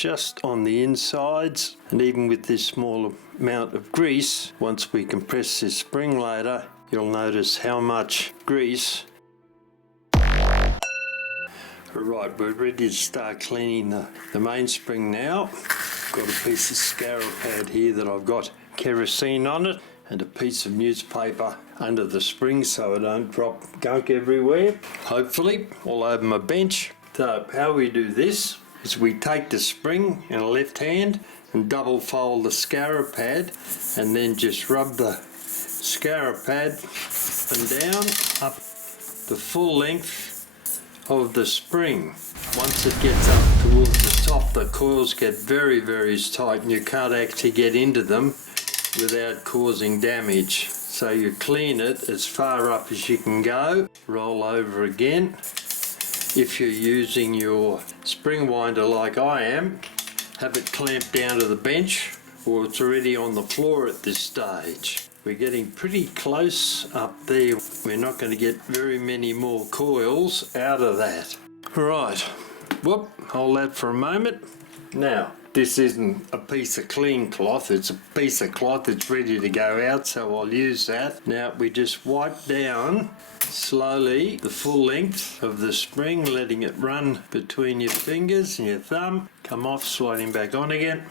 just on the insides, and even with this small amount of grease, once we compress this spring later, you'll notice how much grease. Right, we're ready to start cleaning the mainspring now. Got a piece of scourer pad here that I've got kerosene on it, and a piece of newspaper under the spring so I don't drop gunk everywhere, hopefully all over my bench. So how we do this is we take the spring in a left hand and double fold the scourer pad, and then just rub the scourer pad up and down up the full length of the spring. Once it gets up towards the top, the coils get very tight and you can't actually get into them without causing damage. So you clean it as far up as you can go, roll over again. If you're using your spring winder like I am, have it clamped down to the bench, or it's already on the floor at this stage. We're getting pretty close up there. We're not going to get very many more coils out of that. Right, whoop, hold that for a moment. Now, this isn't a piece of clean cloth, it's a piece of cloth that's ready to go out, so I'll use that. Now we just wipe down slowly the full length of the spring, letting it run between your fingers and your thumb. Come off, sliding back on again.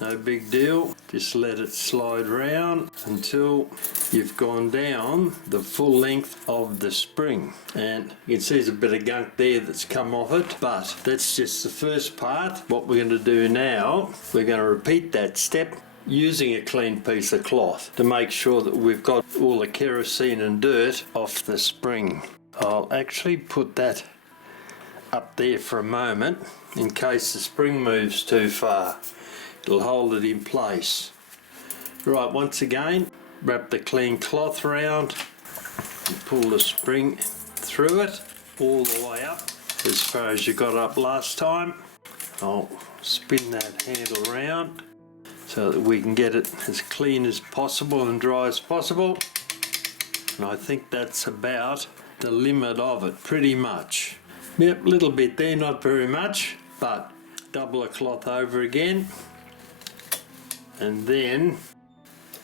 No big deal, just let it slide round until you've gone down the full length of the spring. And you can see there's a bit of gunk there that's come off it, but that's just the first part. What we're going to do now, we're going to repeat that step using a clean piece of cloth to make sure that we've got all the kerosene and dirt off the spring. I'll actually put that up there for a moment in case the spring moves too far. It'll hold it in place. Right, once again, wrap the clean cloth around and pull the spring through it all the way up as far as you got up last time. I'll spin that handle around so that we can get it as clean as possible and dry as possible. And I think that's about the limit of it, pretty much. Yep, a little bit there, not very much, but double the cloth over again. And then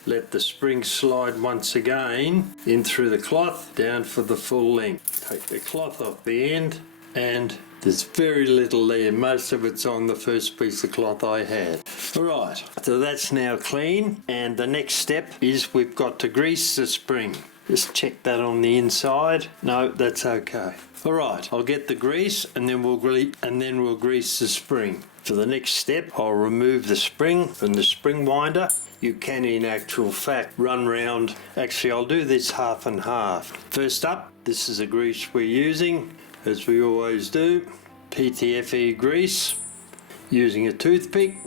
let the spring slide once again in through the cloth, down for the full length. Take the cloth off the end, and there's very little there. Most of it's on the first piece of cloth I had. Alright, so that's now clean, and the next step is we've got to grease the spring. Just check that on the inside. No, that's okay. Alright, I'll get the grease and then we'll grease the spring. For the next step, I'll remove the spring from the spring winder. You can, in actual fact, run round. Actually, I'll do this half and half. First up, this is the grease we're using, as we always do. PTFE grease. Using a toothpick,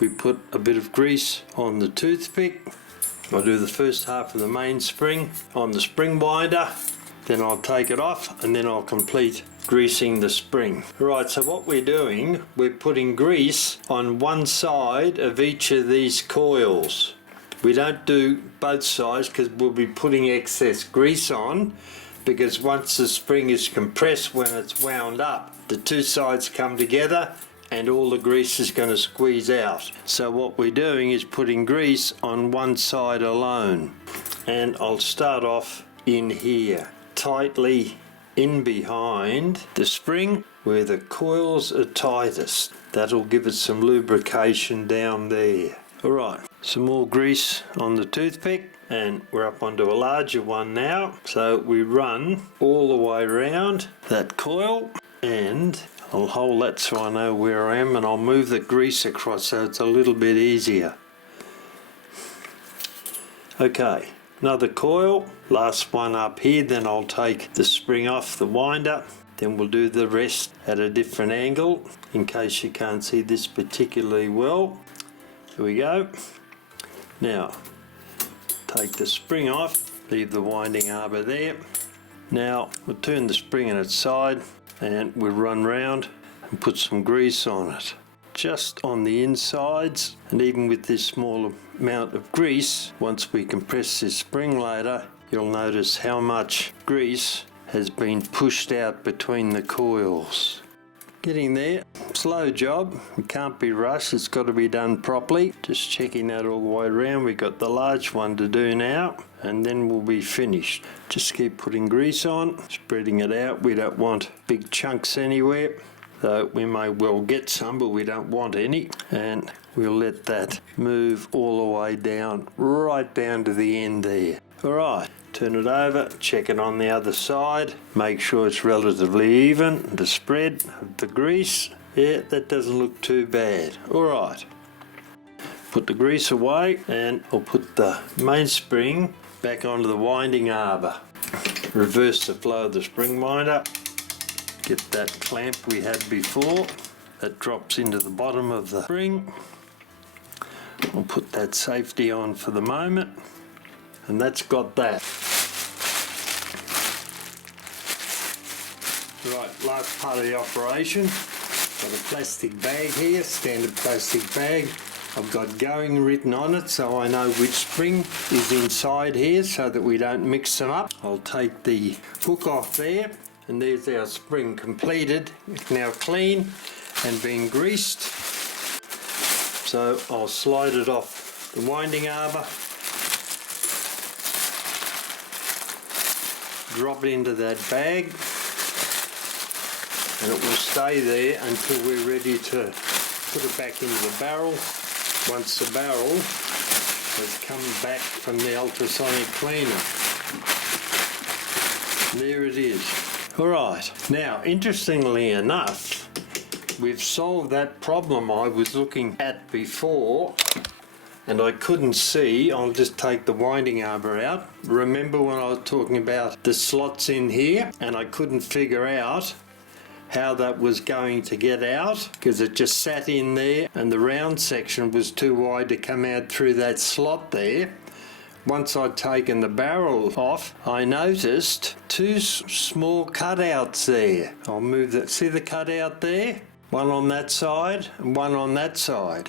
we put a bit of grease on the toothpick. I'll do the first half of the mainspring on the spring winder. Then I'll take it off and then I'll complete greasing the spring. Right, so what we're doing, we're putting grease on one side of each of these coils. We don't do both sides because we'll be putting excess grease on, because once the spring is compressed, when it's wound up, the two sides come together and all the grease is going to squeeze out. So what we're doing is putting grease on one side alone. And I'll start off in here, tightly in behind the spring where the coils are tightest. That'll give us some lubrication down there. Alright, some more grease on the toothpick, and we're up onto a larger one now. So we run all the way around that coil, and I'll hold that so I know where I am, and I'll move the grease across so it's a little bit easier. Okay, another coil, last one up here, then I'll take the spring off the winder, then we'll do the rest at a different angle in case you can't see this particularly well. Here we go. Now take the spring off, leave the winding arbor there. Now we'll turn the spring on its side and we'll run round and put some grease on it, just on the insides. And even with this small amount of grease, once we compress this spring later, you'll notice how much grease has been pushed out between the coils. Getting there. slow job, it can't be rushed, it's got to be done properly. Just checking that all the way around. We've got the large one to do now, and then we'll be finished. Just keep putting grease on, spreading it out. We don't want big chunks anywhere, though we may well get some, but we don't want any. And we'll let that move all the way down, right down to the end there. Alright, turn it over, check it on the other side, make sure it's relatively even, the spread of the grease. Yeah, that doesn't look too bad. Alright, put the grease away, and I'll put the mainspring back onto the winding arbor. Reverse the flow of the spring winder, get that clamp we had before, that drops into the bottom of the spring. I'll put that safety on for the moment, and that's got that. Right, last part of the operation. Got a plastic bag here, standard plastic bag. I've got going written on it so I know which spring is inside here so that we don't mix them up. I'll take the hook off there, and there's our spring completed. It's now clean and being greased. So I'll slide it off the winding arbor, drop it into that bag, and it will stay there until we're ready to put it back into the barrel. Once the barrel has come back from the ultrasonic cleaner. There it is. Alright, now interestingly enough, we've solved that problem I was looking at before, and I couldn't see. I'll just take the winding arbor out. Remember when I was talking about the slots in here, and I couldn't figure out how that was going to get out because it just sat in there and the round section was too wide to come out through that slot there. Once I'd taken the barrel off, I noticed two small cutouts there. I'll move that. See the cutout there? One on that side and one on that side.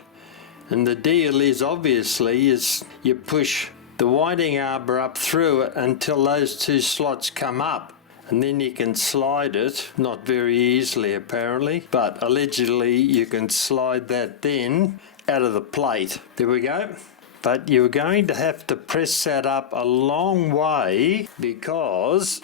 And the deal is obviously is you push the winding arbor up through it until those two slots come up. And then you can slide it, not very easily apparently, but allegedly you can slide that then out of the plate. There we go. But you're going to have to press that up a long way because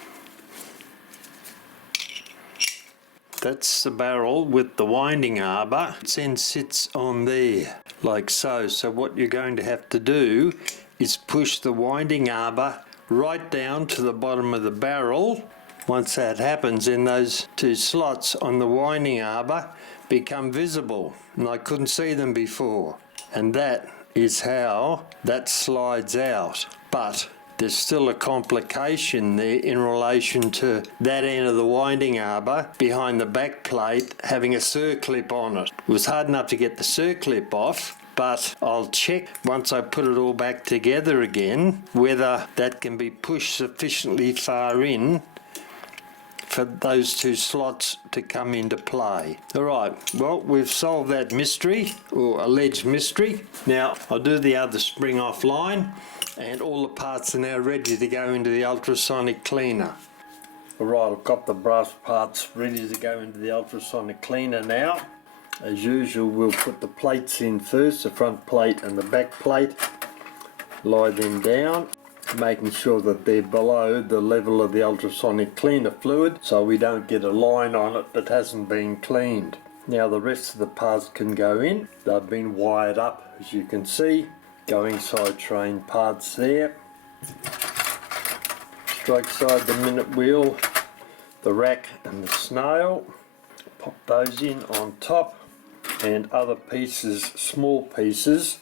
that's the barrel with the winding arbor. It then sits on there like so. So what you're going to have to do is push the winding arbor right down to the bottom of the barrel. Once that happens, then those two slots on the winding arbor become visible, and I couldn't see them before. And that is how that slides out. But there's still a complication there in relation to that end of the winding arbor behind the back plate having a circlip on it. It was hard enough to get the circlip off, but I'll check once I put it all back together again whether that can be pushed sufficiently far in for those two slots to come into play. Alright, well, we've solved that mystery, or alleged mystery. Now, I'll do the other spring offline, and all the parts are now ready to go into the ultrasonic cleaner. Alright, I've got the brass parts ready to go into the ultrasonic cleaner now. As usual, we'll put the plates in first, the front plate and the back plate. Lie them down, making sure that they're below the level of the ultrasonic cleaner fluid so we don't get a line on it that hasn't been cleaned. Now the rest of the parts can go in. They've been wired up, as you can see. Going side train parts there. Strike side the minute wheel, the rack and the snail. Pop those in on top, and other pieces, small pieces,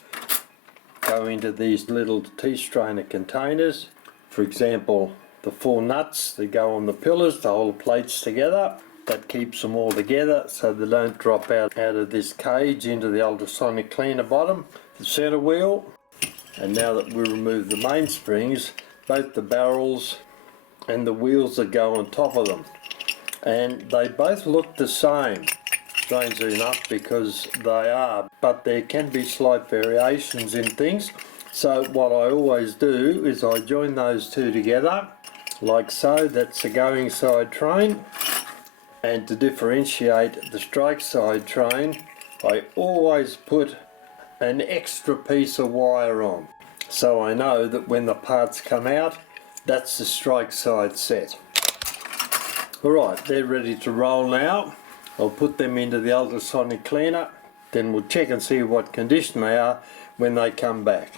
go into these little T-strainer containers. For example, the 4 nuts that go on the pillars to hold plates together. That keeps them all together so they don't drop out of this cage into the ultrasonic cleaner bottom. The center wheel, and now that we remove the mainsprings, both the barrels and the wheels that go on top of them. And they both look the same, strangely enough, because they are, but there can be slight variations in things. So what I always do is I join those two together like so. That's the going side train, And to differentiate the strike side train, I always put an extra piece of wire on, so I know that when the parts come out, that's the strike side set. Alright, they're ready to roll now. I'll put them into the ultrasonic cleaner, then we'll check and see what condition they are when they come back.